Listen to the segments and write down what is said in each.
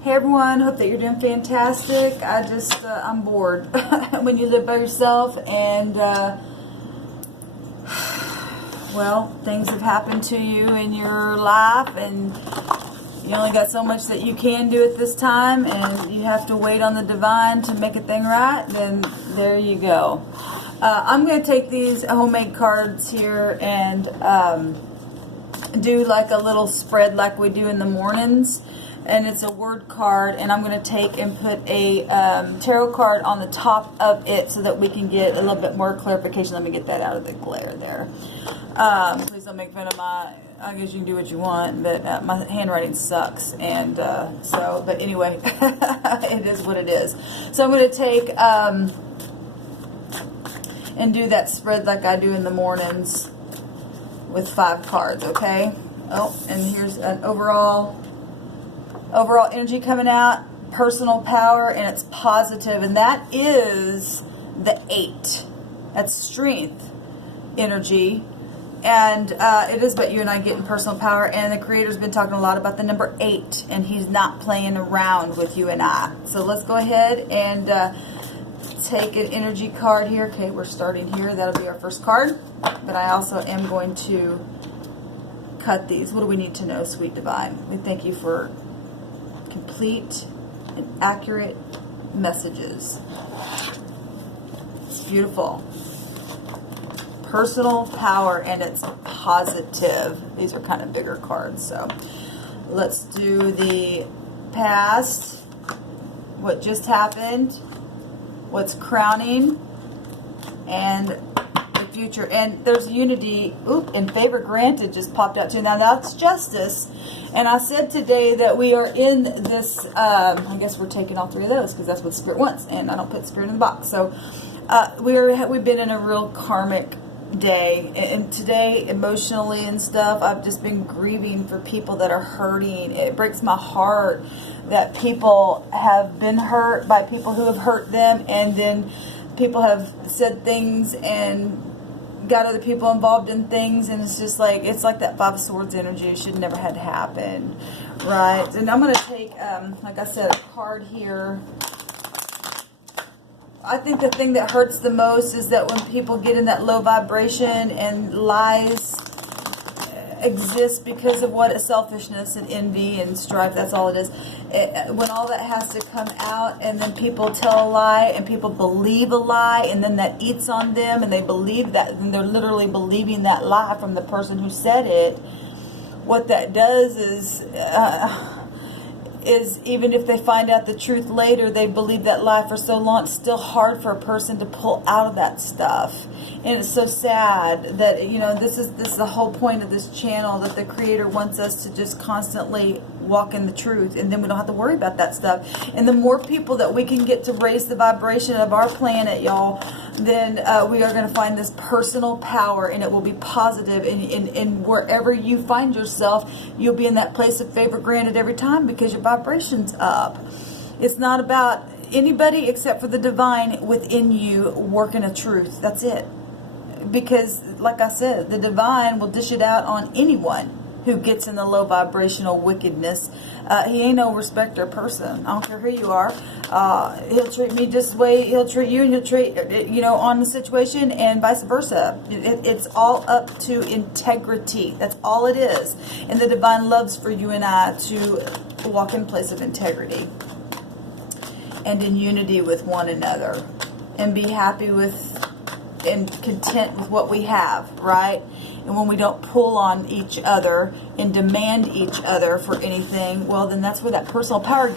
Hey everyone, hope that you're doing fantastic. I'm bored when you live by yourself and, well, things have happened to you in your life and you only got so much that you can do at this time and you have to wait on the divine to make a thing right, then there you go. I'm going to take these homemade cards here and do like a little spread like we do in the mornings. And it's a word card, and I'm going to take and put a tarot card on the top of it so that we can get a little bit more clarification. Let me get that out of the glare there. Please don't make fun of I guess you can do what you want, but my handwriting sucks. And but anyway, it is what it is. So I'm going to take and do that spread like I do in the mornings with 5 cards, okay? Oh, and here's an overall energy coming out, personal power, and it's positive, and that is the 8. That's strength energy, and it is what you and I get in personal power, and the Creator's been talking a lot about the number 8, and he's not playing around with you and I. So let's go ahead and take an energy card here. Okay, we're starting here. That'll be our first card, but I also am going to cut these. What do we need to know, sweet divine? We thank you for complete and accurate messages. It's beautiful. Personal power, and it's positive. These are kind of bigger cards, so let's do the past, what just happened, what's crowning, and the future. And there's unity. Oop, and favor granted just popped out too. Now that's justice. And I said today that we are in this, I guess we're taking all 3 of those because that's what Spirit wants, and I don't put Spirit in the box. So we've been in a real karmic day, and today emotionally and stuff, I've just been grieving for people that are hurting. It breaks my heart that people have been hurt by people who have hurt them, and then people have said things and got other people involved in things, and it's just like, it's like that 5 of Swords energy. It should never had happened, right? And I'm going to take, like I said, a card here. I think the thing that hurts the most is that when people get in that low vibration and lies exist because of what? Selfishness and envy and strife. That's all it is. When all that has to come out, and then people tell a lie and people believe a lie, and then that eats on them, and they believe that, and they're literally believing that lie from the person who said it. What that does is even if they find out the truth later, they believe that lie for so long. It's still hard for a person to pull out of that stuff, and it's so sad that, you know, this is the whole point of this channel, that the Creator wants us to just constantly walk in the truth, and then we don't have to worry about that stuff. And the more people that we can get to raise the vibration of our planet, y'all, then we are going to find this personal power, and it will be positive. And wherever you find yourself, you'll be in that place of favor granted every time, because your vibration's up. It's not about anybody except for the divine within you working a truth. That's it. Because, like I said, the divine will dish it out on anyone who gets in the low vibrational wickedness. He ain't no respecter of person. I don't care who you are. He'll treat me just the way he'll treat you, and he'll treat, you know, on the situation, and vice versa. It's all up to integrity. That's all it is. And the divine loves for you and I to walk in place of integrity and in unity with one another, and be happy with and content with what we have, right? And when we don't pull on each other and demand each other for anything, well, then that's where that personal power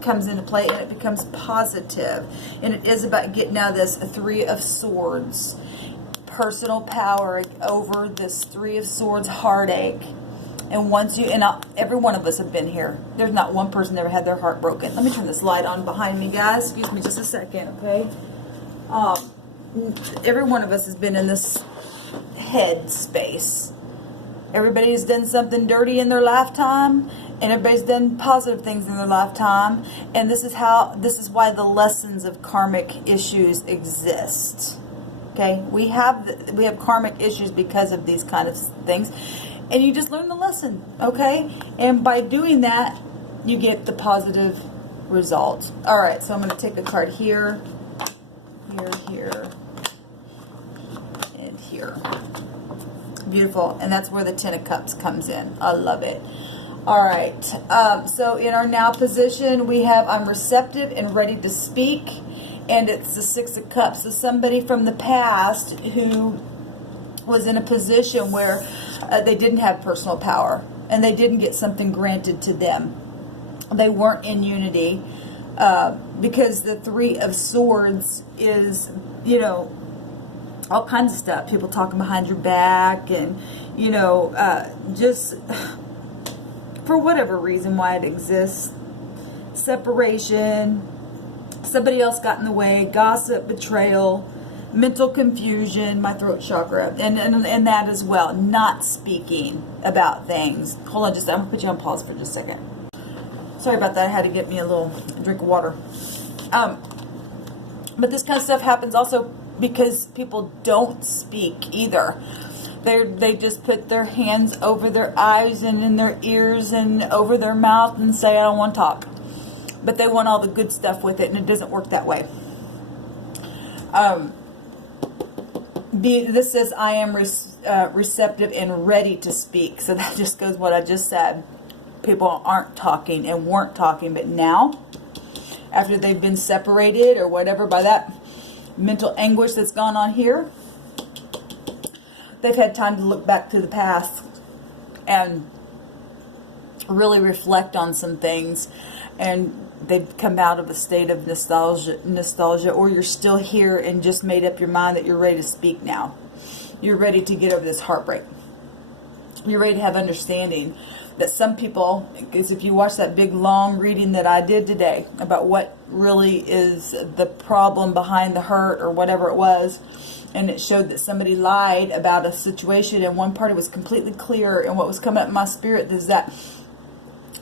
comes into play, and it becomes positive. And it is about getting out of this 3 of Swords, personal power over this 3 of Swords heartache. And once you, and every one of us have been here. There's not one person that ever had their heart broken. Let me turn this light on behind me, guys. Excuse me just a second, okay? Every one of us has been in this head space. Everybody's done something dirty in their lifetime, and everybody's done positive things in their lifetime, and this is why the lessons of karmic issues exist. Okay, we have karmic issues because of these kind of things, and you just learn the lesson. Okay, and by doing that, you get the positive result. All right, so I'm going to take a card here, here, and here. Beautiful. And that's where the Ten of Cups comes in. I love it. All right. So in our now position, we have I'm receptive and ready to speak. And it's the Six of Cups. So somebody from the past who was in a position where they didn't have personal power and they didn't get something granted to them. They weren't in unity because the Three of Swords is, you know, all kinds of stuff. People talking behind your back and, you know, just for whatever reason why it exists. Separation. Somebody else got in the way. Gossip, betrayal, mental confusion, my throat chakra, and that as well. Not speaking about things. Hold on, I'm going to put you on pause for just a second. Sorry about that. I had to get me a little drink of water. But this kind of stuff happens also because people don't speak either. They just put their hands over their eyes and in their ears and over their mouth and say, I don't want to talk. But they want all the good stuff with it, and it doesn't work that way. This says, I am receptive and ready to speak. So that just goes what I just said. People aren't talking and weren't talking, but now, after they've been separated or whatever by that mental anguish that's gone on here, they've had time to look back to the past and really reflect on some things, and they've come out of a state of nostalgia, or you're still here and just made up your mind that you're ready to speak now. You're ready to get over this heartbreak. You're ready to have understanding that some people, because if you watch that big long reading that I did today about what really is the problem behind the hurt or whatever it was, and it showed that somebody lied about a situation and one party was completely clear, and what was coming up in my spirit is that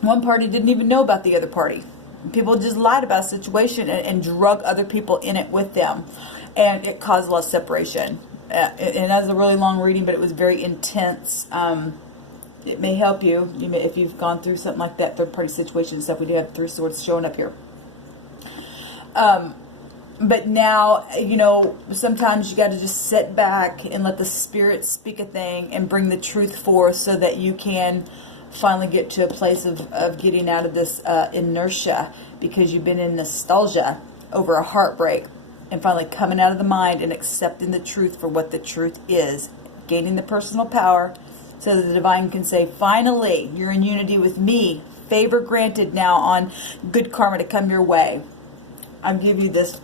one party didn't even know about the other party. People just lied about a situation and drug other people in it with them, and it caused a lot of separation. And that was a really long reading, but it was very intense. It may help you. If you've gone through something like that, third-party situation and stuff. We do have Three Swords showing up here. But now, you know, sometimes you got to just sit back and let the Spirit speak a thing and bring the truth forth so that you can finally get to a place of getting out of this inertia, because you've been in nostalgia over a heartbreak, and finally coming out of the mind and accepting the truth for what the truth is, gaining the personal power so that the divine can say, finally, you're in unity with me. Favor granted now on good karma to come your way. I'll give you this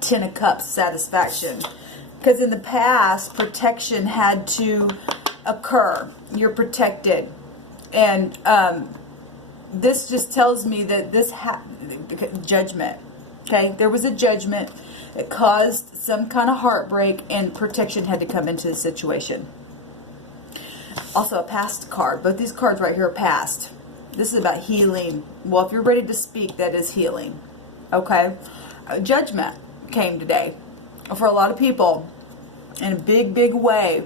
Ten of Cups satisfaction. Because in the past, protection had to occur. You're protected. And this just tells me that this judgment, okay? There was a judgment that caused some kind of heartbreak, and protection had to come into the situation. Also a past card. Both these cards right here are past. This is about healing. Well, if you're ready to speak, that is healing. Okay? Judgment came today for a lot of people in a big, big way.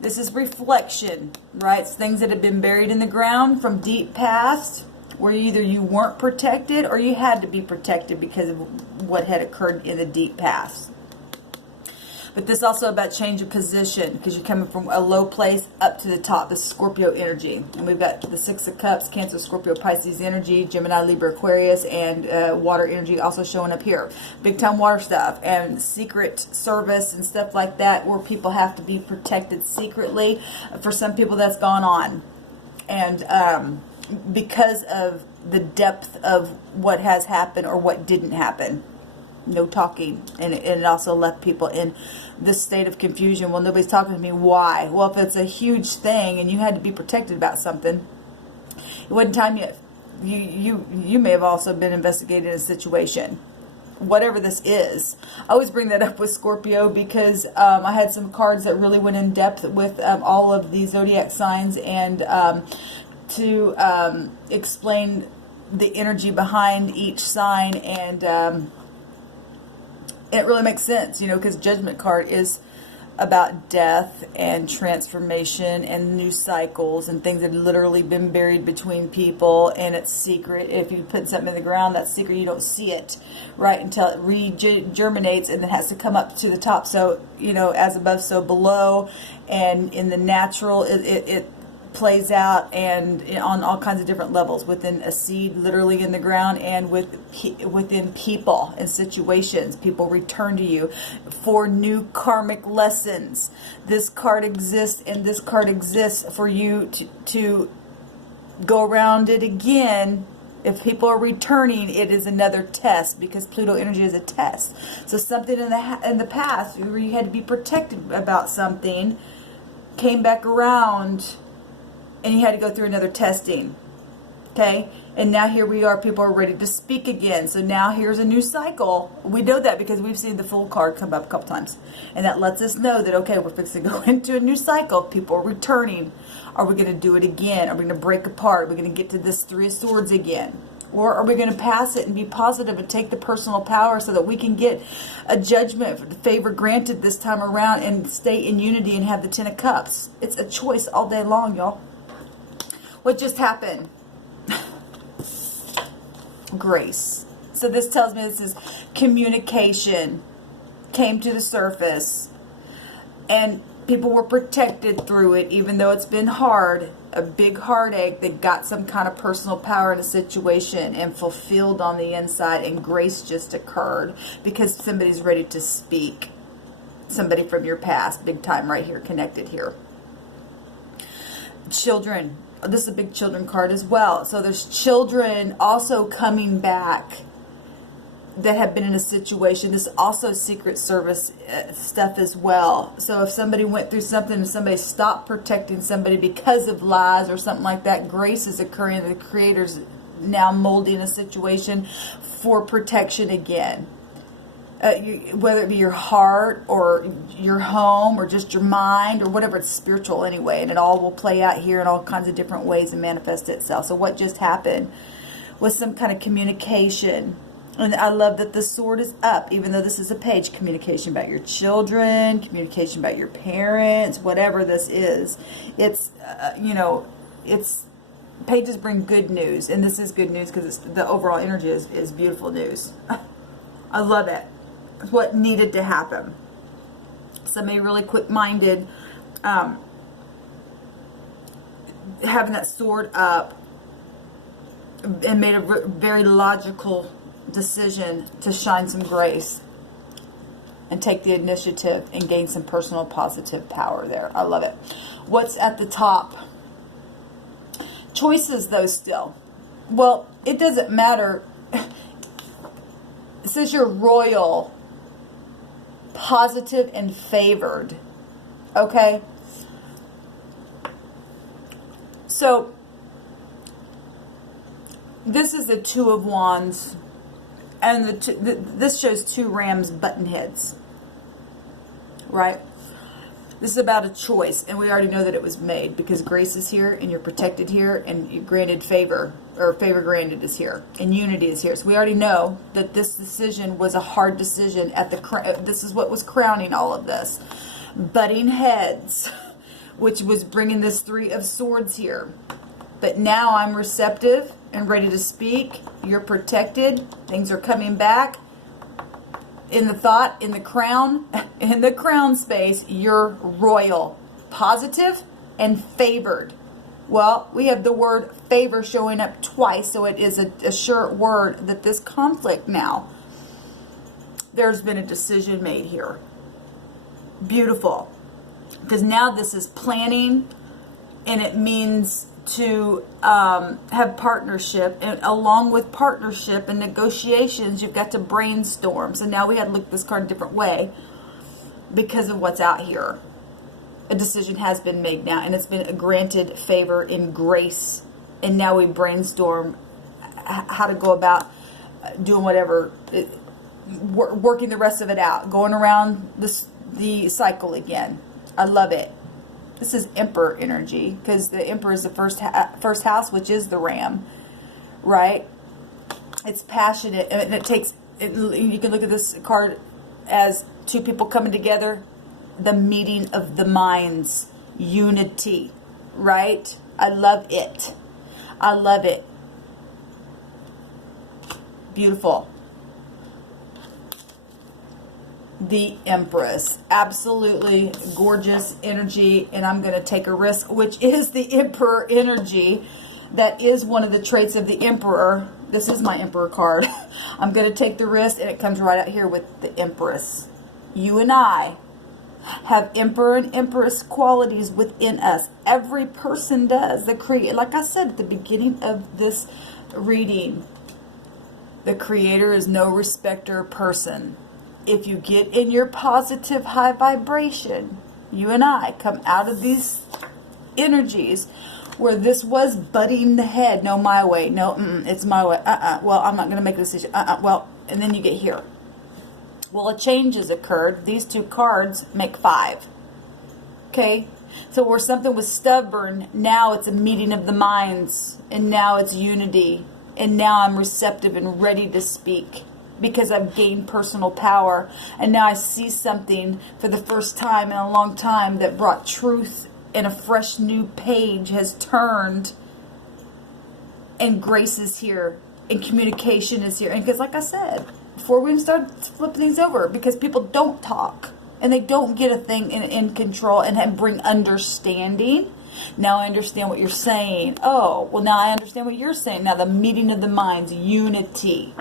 This is reflection, right? It's things that have been buried in the ground from deep past, where either you weren't protected or you had to be protected because of what had occurred in the deep past. But this is also about change of position, because you're coming from a low place up to the top. This is Scorpio energy. And we've got the Six of Cups, Cancer, Scorpio, Pisces energy, Gemini, Libra, Aquarius, and water energy also showing up here. Big time water stuff and secret service and stuff like that, where people have to be protected secretly. For some people that's gone on. And because of the depth of what has happened or what didn't happen. No talking, and it also left people in this state of confusion. Well, nobody's talking to me. Why? Well, if it's a huge thing and you had to be protected about something, it wasn't time yet. You may have also been investigating a situation, whatever this is. I always bring that up with Scorpio because I had some cards that really went in depth with all of the zodiac signs, and to explain the energy behind each sign, and it really makes sense, you know, because Judgment card is about death and transformation and new cycles and things that have literally been buried between people, and it's secret. If you put something in the ground, that's secret. You don't see it, right, until it re-germinates and then has to come up to the top. So, as above, so below, and in the natural, it plays out and on all kinds of different levels within a seed, literally in the ground, and within people and situations. People return to you for new karmic lessons. This card exists, and this card exists for you to go around it again. If people are returning, it is another test, because Pluto energy is a test. So something in the past where you had to be protected about something came back around, and you had to go through another testing. Okay? And now here we are. People are ready to speak again. So now here's a new cycle. We know that because we've seen the Fool card come up a couple times. And that lets us know that, okay, we're fixing to go into a new cycle. People are returning. Are we going to do it again? Are we going to break apart? Are we going to get to this Three of Swords again? Or are we going to pass it and be positive and take the personal power so that we can get a judgment, favor granted this time around, and stay in unity and have the Ten of Cups? It's a choice all day long, y'all. What just happened? Grace. So this tells me this is communication came to the surface, and people were protected through it, even though it's been hard, a big heartache. They got some kind of personal power in a situation and fulfilled on the inside, and grace just occurred because somebody's ready to speak. Somebody from your past, big time right here, connected here. Children. This is a big children card as well. So there's children also coming back that have been in a situation. This is also Secret Service stuff as well. So if somebody went through something and somebody stopped protecting somebody because of lies or something like that, grace is occurring. The Creator's now molding a situation for protection again. Whether it be your heart or your home or just your mind or whatever, it's spiritual anyway, and it all will play out here in all kinds of different ways and manifest itself. So what just happened was some kind of communication, and I love that the sword is up, even though this is a page. Communication about your children, communication about your parents, whatever this is. It's it's pages bring good news, and this is good news because the overall energy is beautiful news. I love it. What needed to happen. Somebody really quick-minded, having that sword up, and made a very logical decision to shine some grace and take the initiative and gain some personal positive power there. I love it. What's at the top? Choices, though, still. Well, it doesn't matter. It says you're royal, positive, and favored. Okay? So, this is the Two of Wands, and this shows two rams' button heads. Right? This is about a choice, and we already know that it was made because grace is here, and you're protected here, and you granted favor, or favor granted is here, and unity is here. So we already know that this decision was a hard decision. This is what was crowning all of this. Butting heads, which was bringing this Three of Swords here. But now I'm receptive and ready to speak. You're protected. Things are coming back. In the thought, in the crown space, you're royal, positive, and favored. Well, we have the word favor showing up twice, so it is a sure word that this conflict now, there's been a decision made here. Beautiful. Because now this is planning, and it means to have partnership, and along with partnership and negotiations, you've got to brainstorm. So now we had to look at this card a different way because of what's out here. A decision has been made now, and it's been a granted favor in grace, and now we brainstorm how to go about doing whatever, working the rest of it out, going around the cycle again. I love it. This is Emperor energy, because the Emperor is the first house, which is the ram, right? It's passionate, and it takes. You can look at this card as two people coming together the meeting of the minds, unity, right? I love it. I love it. Beautiful. The Empress. Absolutely gorgeous energy, and I'm going to take a risk, which is the Emperor energy. That is one of the traits of the Emperor. This is my Emperor card. I'm going to take the risk, and it comes right out here with the Empress. You and I have Emperor and Empress qualities within us. Every person does. Like I said at the beginning of this reading, the Creator is no respecter of person. If you get in your positive high vibration, you and I come out of these energies where this was butting the head. No, my way. No, it's my way. Well, I'm not going to make a decision. Well, and then you get here. Well, a change has occurred. These two cards make 5. Okay? So where something was stubborn, now it's a meeting of the minds. And now it's unity. And now I'm receptive and ready to speak. Because I've gained personal power. And now I see something for the first time in a long time that brought truth, and a fresh new page has turned. And grace is here. And communication is here. And because like I said, before we even start flipping things over, because people don't talk. And they don't get a thing in control and bring understanding. Now I understand what you're saying. Oh, well now I understand what you're saying. Now the meeting of the minds, unity.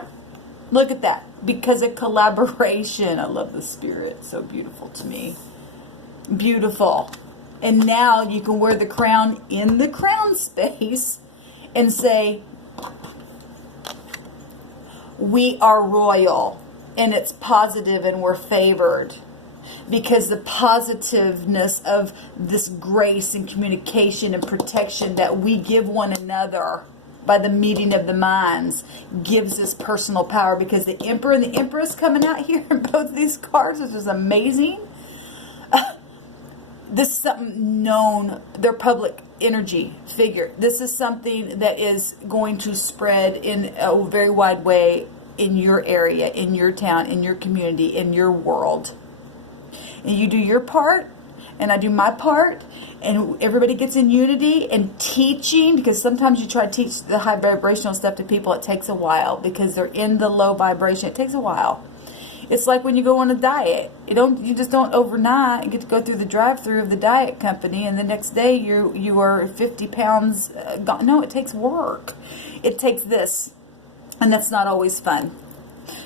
Look at that. Because of collaboration. I love the spirit. So beautiful to me. Beautiful. And now you can wear the crown in the crown space and say, we are royal. And it's positive and we're favored. Because the positiveness of this grace and communication and protection that we give one another by the meeting of the minds gives us personal power, because the Emperor and the Empress coming out here in both of these cards, which is amazing. This is something known, their public energy figure. This is something that is going to spread in a very wide way in your area, in your town, in your community, in your world. And you do your part, and I do my part, and everybody gets in unity and teaching, because sometimes you try to teach the high vibrational stuff to people, it takes a while because they're in the low vibration. It takes a while. It's like when you go on a diet. You just don't overnight get to go through the drive-through of the diet company, and the next day you are 50 pounds gone. No, it takes work. It takes this, and that's not always fun,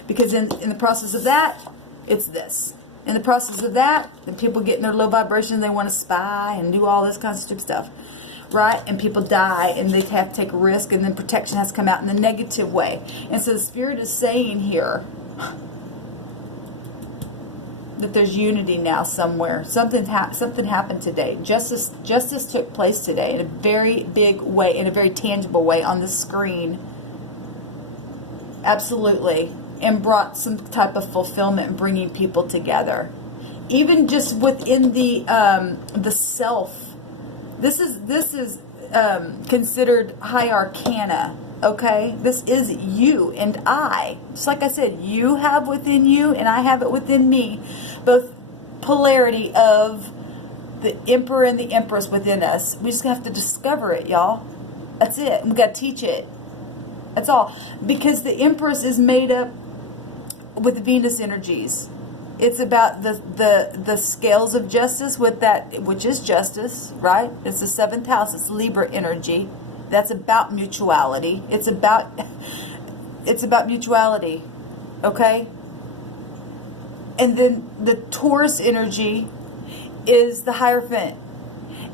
because in the process of that, it's this. In the process of that, then people get in their low vibration, they want to spy and do all this kind of stupid stuff, right? And people die, and they have to take a risk, and then protection has to come out in the negative way. And so the Spirit is saying here that there's unity now somewhere. Something happened today. Justice took place today in a very big way, in a very tangible way on the screen. Absolutely. And brought some type of fulfillment and bringing people together. Even just within the self. This is considered high arcana. Okay? This is you and I. Just like I said, you have within you and I have it within me. Both polarity of the Emperor and the Empress within us. We just have to discover it, y'all. That's it. We got to teach it. That's all. Because the Empress is made up with Venus energies. It's about the scales of justice with that, which is justice, right? It's the 7th house. It's Libra energy. That's about mutuality. It's about mutuality. Okay? And then the Taurus energy is the Hierophant.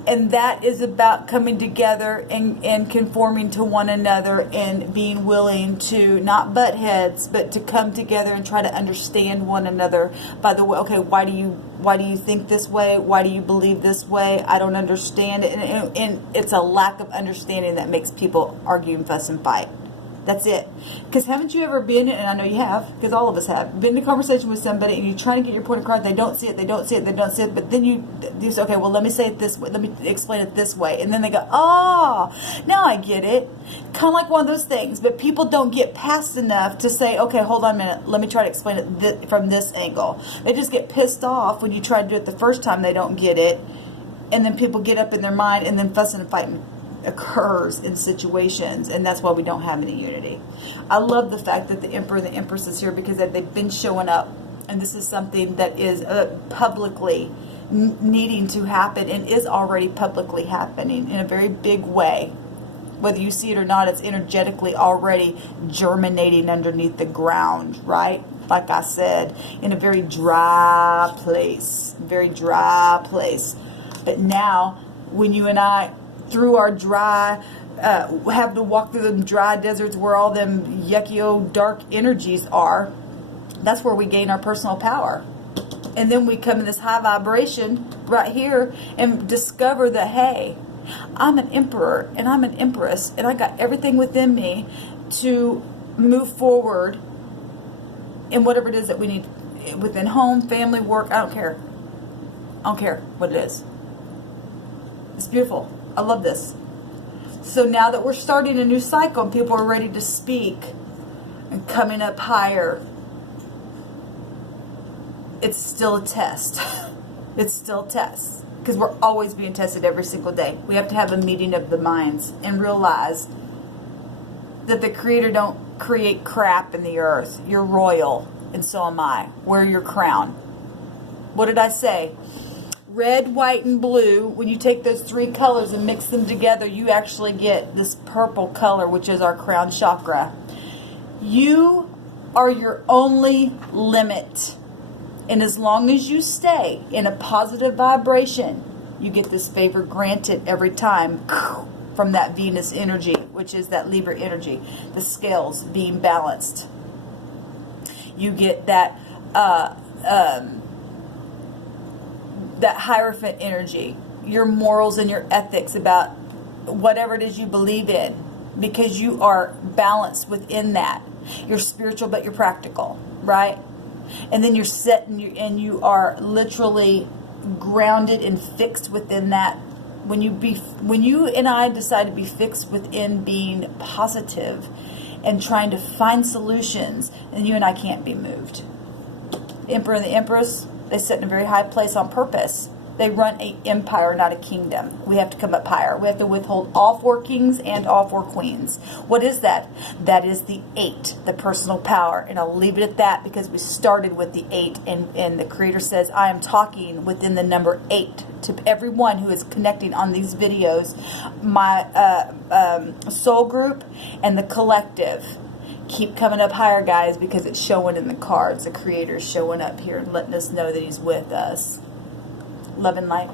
And that is about coming together and conforming to one another and being willing to not butt heads, but to come together and try to understand one another. By the way, okay, why do you think this way? Why do you believe this way? I don't understand it. And it's a lack of understanding that makes people argue and fuss and fight. That's it. Because haven't you ever been, and I know you have, because all of us have, been in a conversation with somebody and you're trying to get your point across, they don't see it, they don't see it, they don't see it, but then you say, okay, well, let me say it this way, let me explain it this way. And then they go, oh, now I get it. Kind of like one of those things, but people don't get past enough to say, okay, hold on a minute, let me try to explain it from this angle. They just get pissed off when you try to do it the first time they don't get it, and then people get up in their mind, and then fussing and fighting occurs in situations, and that's why we don't have any unity. I love the fact that the Emperor and the Empress is here, because they've been showing up, and this is something that is publicly needing to happen, and is already publicly happening in a very big way. Whether you see it or not, it's energetically already germinating underneath the ground, right? Like I said, in a very dry place, but now when you and I, through our dry, have to walk through them dry deserts where all them yucky old dark energies are, that's where we gain our personal power. And then we come in this high vibration right here and discover that, hey, I'm an emperor and I'm an empress, and I got everything within me to move forward in whatever it is that we need within home, family, work. I don't care what it is. It's beautiful. I love this. So now that we're starting a new cycle and people are ready to speak and coming up higher, it's still a test. It's still a test, because we're always being tested every single day. We have to have a meeting of the minds and realize that the Creator don't create crap in the earth. You're royal, and so am I. Wear your crown. What did I say? Red, white, and blue. When you take those three colors and mix them together, you actually get this purple color, which is our crown chakra. You are your only limit. And as long as you stay in a positive vibration, you get this favor granted every time from that Venus energy, which is that Libra energy, the scales being balanced. You get that that Hierophant energy, your morals and your ethics about whatever it is you believe in, because you are balanced within that. You're spiritual, but you're practical, right? And then you're set, and you are literally grounded and fixed within that. When you and I decide to be fixed within being positive and trying to find solutions, and you and I can't be moved. The Emperor and the Empress, they sit in a very high place on purpose. They run an empire, not a kingdom. We have to come up higher. We have to withhold all 4 kings and all 4 queens. What is that? That is the 8, the personal power. And I'll leave it at that, because we started with the 8. And the Creator says, I am talking within the number 8 to everyone who is connecting on these videos. My soul group and the collective. Keep coming up higher, guys, because it's showing in the cards. The Creator's showing up here and letting us know that He's with us. Love and light.